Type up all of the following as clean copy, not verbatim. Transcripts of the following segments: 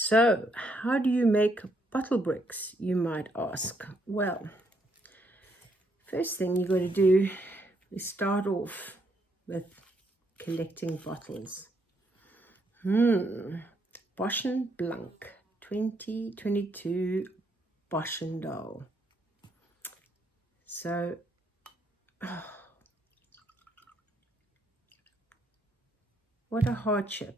So, how do you make bottle bricks, you might ask? Well, first thing you got to do is start off with collecting bottles. Boschen Blanc 2022 Boschendal. So, what a hardship.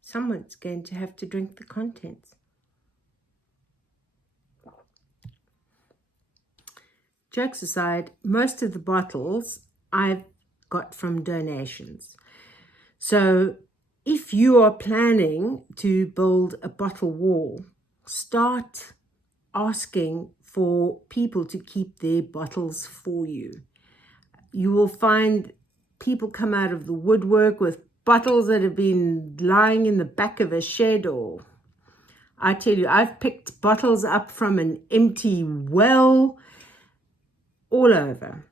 Someone's going to have to drink the contents. Jokes aside, most of the bottles I've got from donations. So if you are planning to build a bottle wall, start asking for people to keep their bottles for you. You will find people come out of the woodwork with bottles that have been lying in the back of a shed, or I tell you, I've picked bottles up from an empty well all over.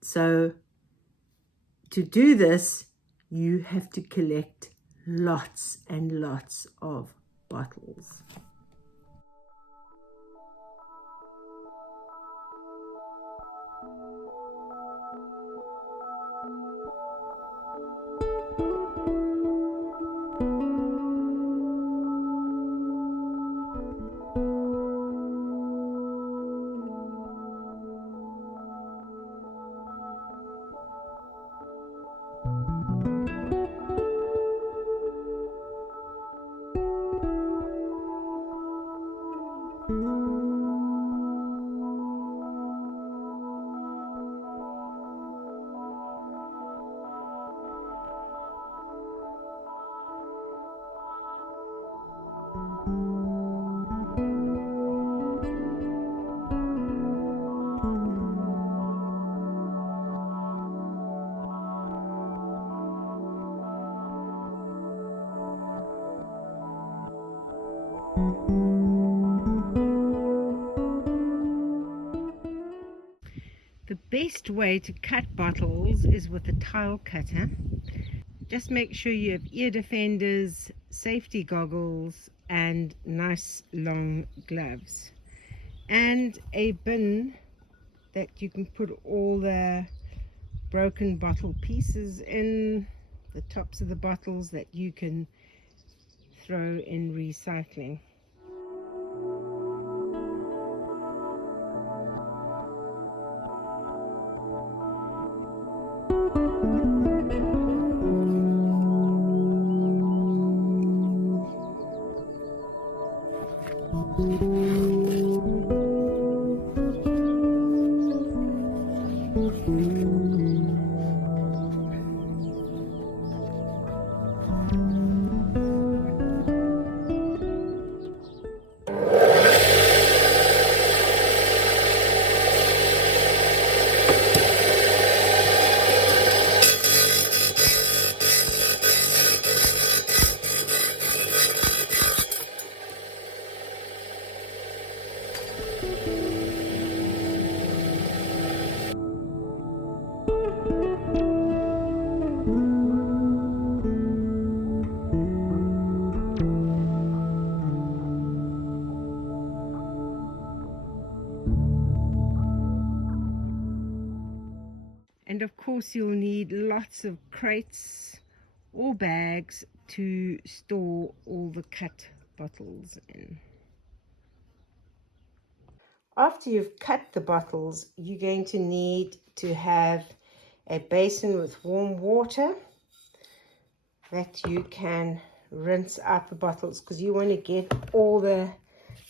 So to do this, you have to collect lots and lots of bottles. The best way to cut bottles is with a tile cutter. Just make sure you have ear defenders, safety goggles, and nice long gloves. And a bin that you can put all the broken bottle pieces in, the tops of the bottles that you can throw in recycling. And of course you'll need lots of crates or bags to store all the cut bottles in. After you've cut the bottles, you're going to need to have a basin with warm water that you can rinse out the bottles, because you want to get all the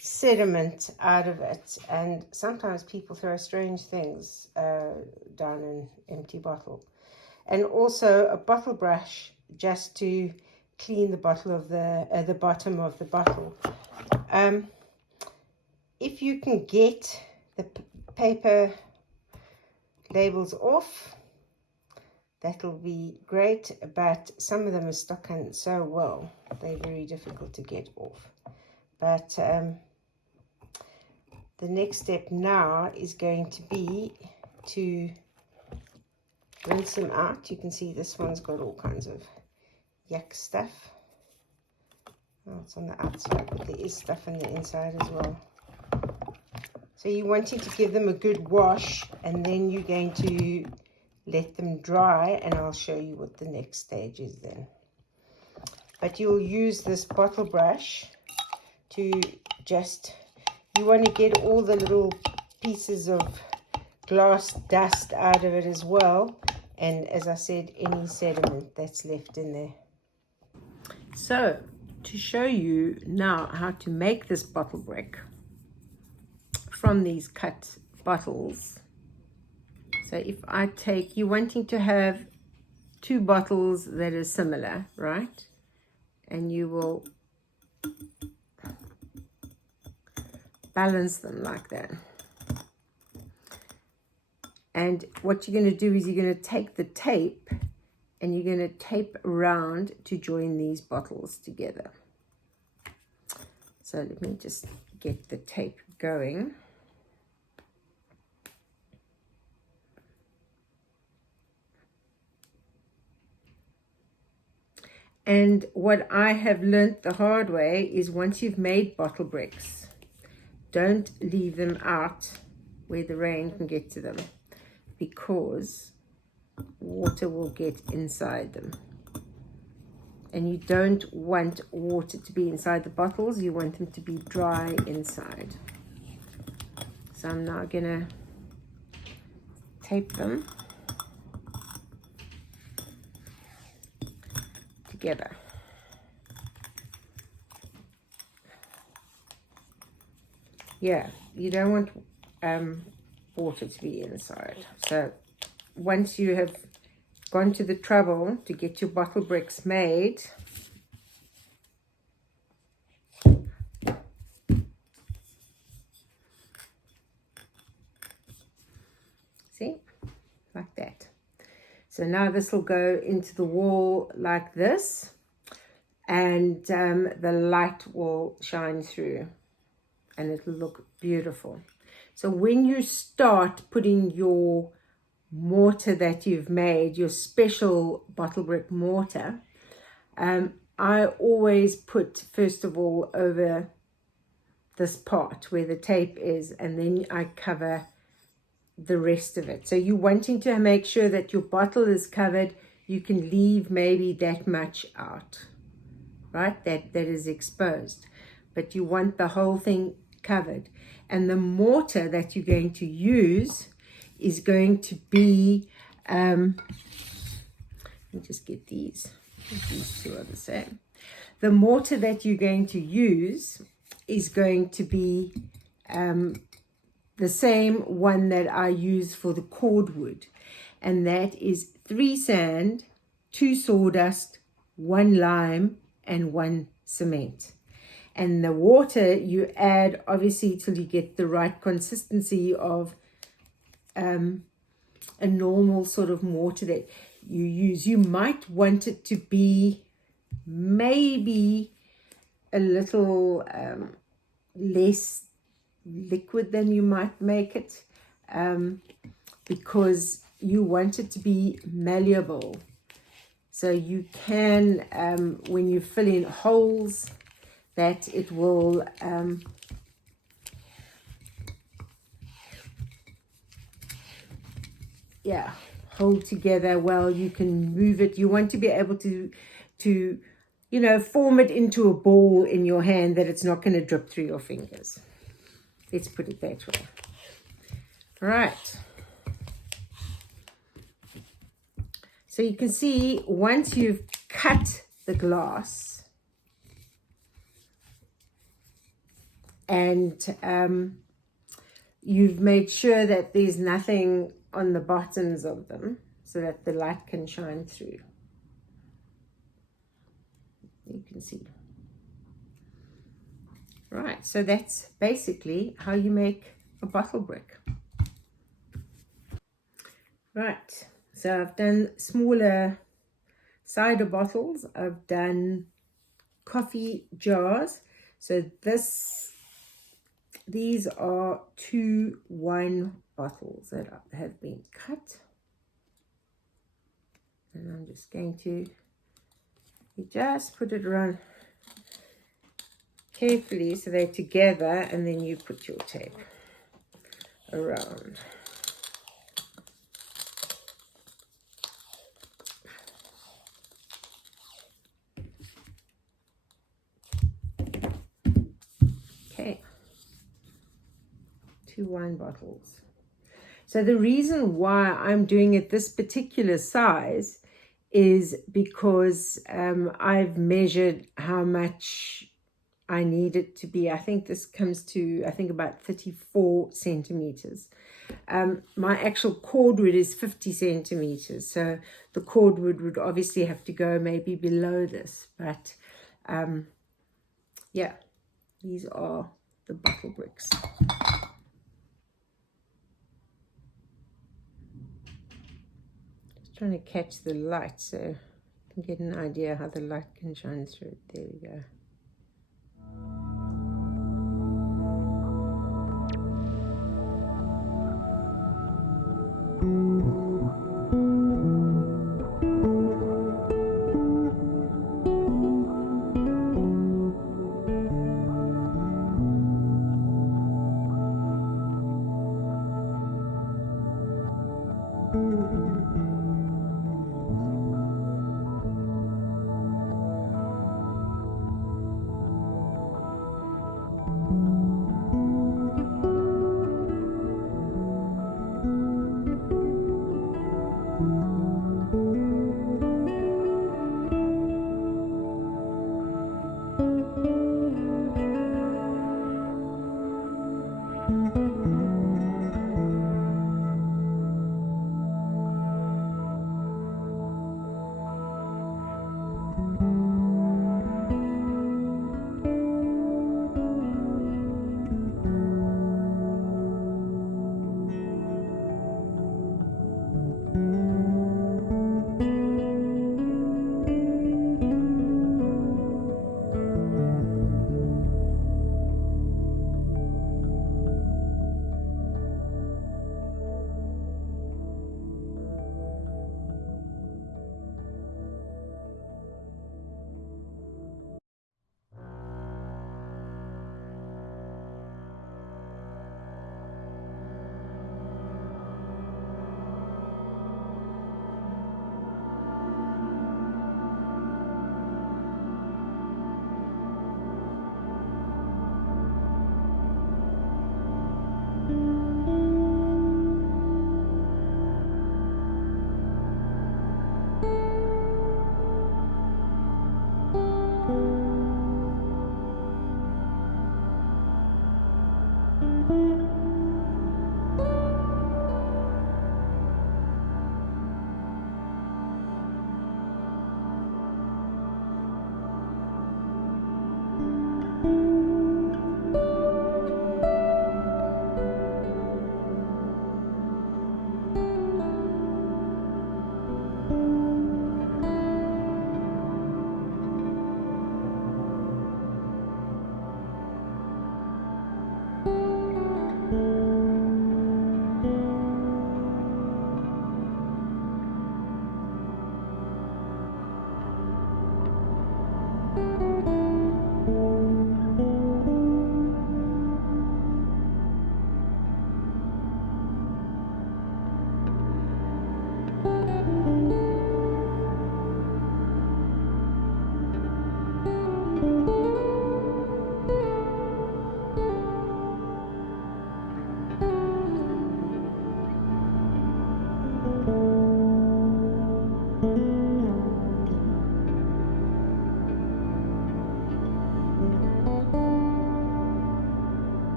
sediment out of it, and sometimes people throw strange things down an empty bottle. And also a bottle brush just to clean the bottle of the bottom of the bottle. If you can get the paper labels off, that'll be great, but some of them are stuck in so well, they're very difficult to get off. But the next step now is going to be to rinse them out. You can see this one's got all kinds of yuck stuff Oh, it's on the outside, but there is stuff on the inside as well. So you're wanting to give them a good wash, and then you're going to let them dry, and I'll show you what the next stage is then. But you'll use this bottle brush to just, you want to get all the little pieces of glass dust out of it as well, and as I said, any sediment that's left in there. So to show you now how to make this bottle brick from these cut bottles. So if I take, you're wanting to have two bottles that are similar, right? And you will balance them like that. And what you're going to do is you're going to take the tape and you're going to tape around to join these bottles together. So let me just get the tape going. And what I have learnt the hard way is once you've made bottle bricks, don't leave them out where the rain can get to them, because water will get inside them. And you don't want water to be inside the bottles, you want them to be dry inside. So I'm now gonna tape them together. Yeah, you don't want water to be inside. So once you have gone to the trouble to get your bottle bricks made, see, like that. So now this will go into the wall like this, and the light will shine through and it'll look beautiful. So when you start putting your mortar that you've made, your special bottle brick mortar, I always put first of all over this part where the tape is, and then I cover the rest of it. So you're wanting to make sure that your bottle is covered. You can leave maybe that much out, right, that is exposed, but you want the whole thing covered. And the mortar that you're going to use is going to be let me just get these two are the same. The mortar that you're going to use is going to be the same one that I use for the cordwood, and that is 3 sand, 2 sawdust, 1 lime, and 1 cement. And the water you add obviously till you get the right consistency of a normal sort of mortar that you use. You might want it to be maybe a little less liquid than you might make it, because you want it to be malleable. So you can, when you fill in holes, that it will hold together well. You can move it. You want to be able to you know, form it into a ball in your hand that it's not going to drip through your fingers. Let's put it that way. All right. So you can see once you've cut the glass and you've made sure that there's nothing on the bottoms of them so that the light can shine through. You can see. Right, so that's basically how you make a bottle brick. Right, so I've done smaller cider bottles, I've done coffee jars. So these are 2 wine bottles that have been cut. And I'm just going to just put it around carefully so they're together, and then you put your tape around. Okay, 2 wine bottles. So the reason why I'm doing it this particular size is because I've measured how much I need it to be. I think this comes to, I think, about 34 centimeters. My actual cordwood is 50 centimeters. So the cordwood would obviously have to go maybe below this. But yeah, these are the bottle bricks. Just trying to catch the light so you can get an idea how the light can shine through it. There we go.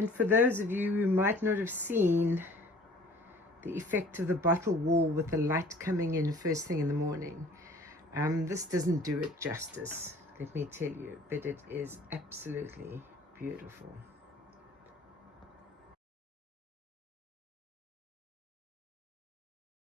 And for those of you who might not have seen the effect of the bottle wall with the light coming in first thing in the morning, this doesn't do it justice, let me tell you, but it is absolutely beautiful.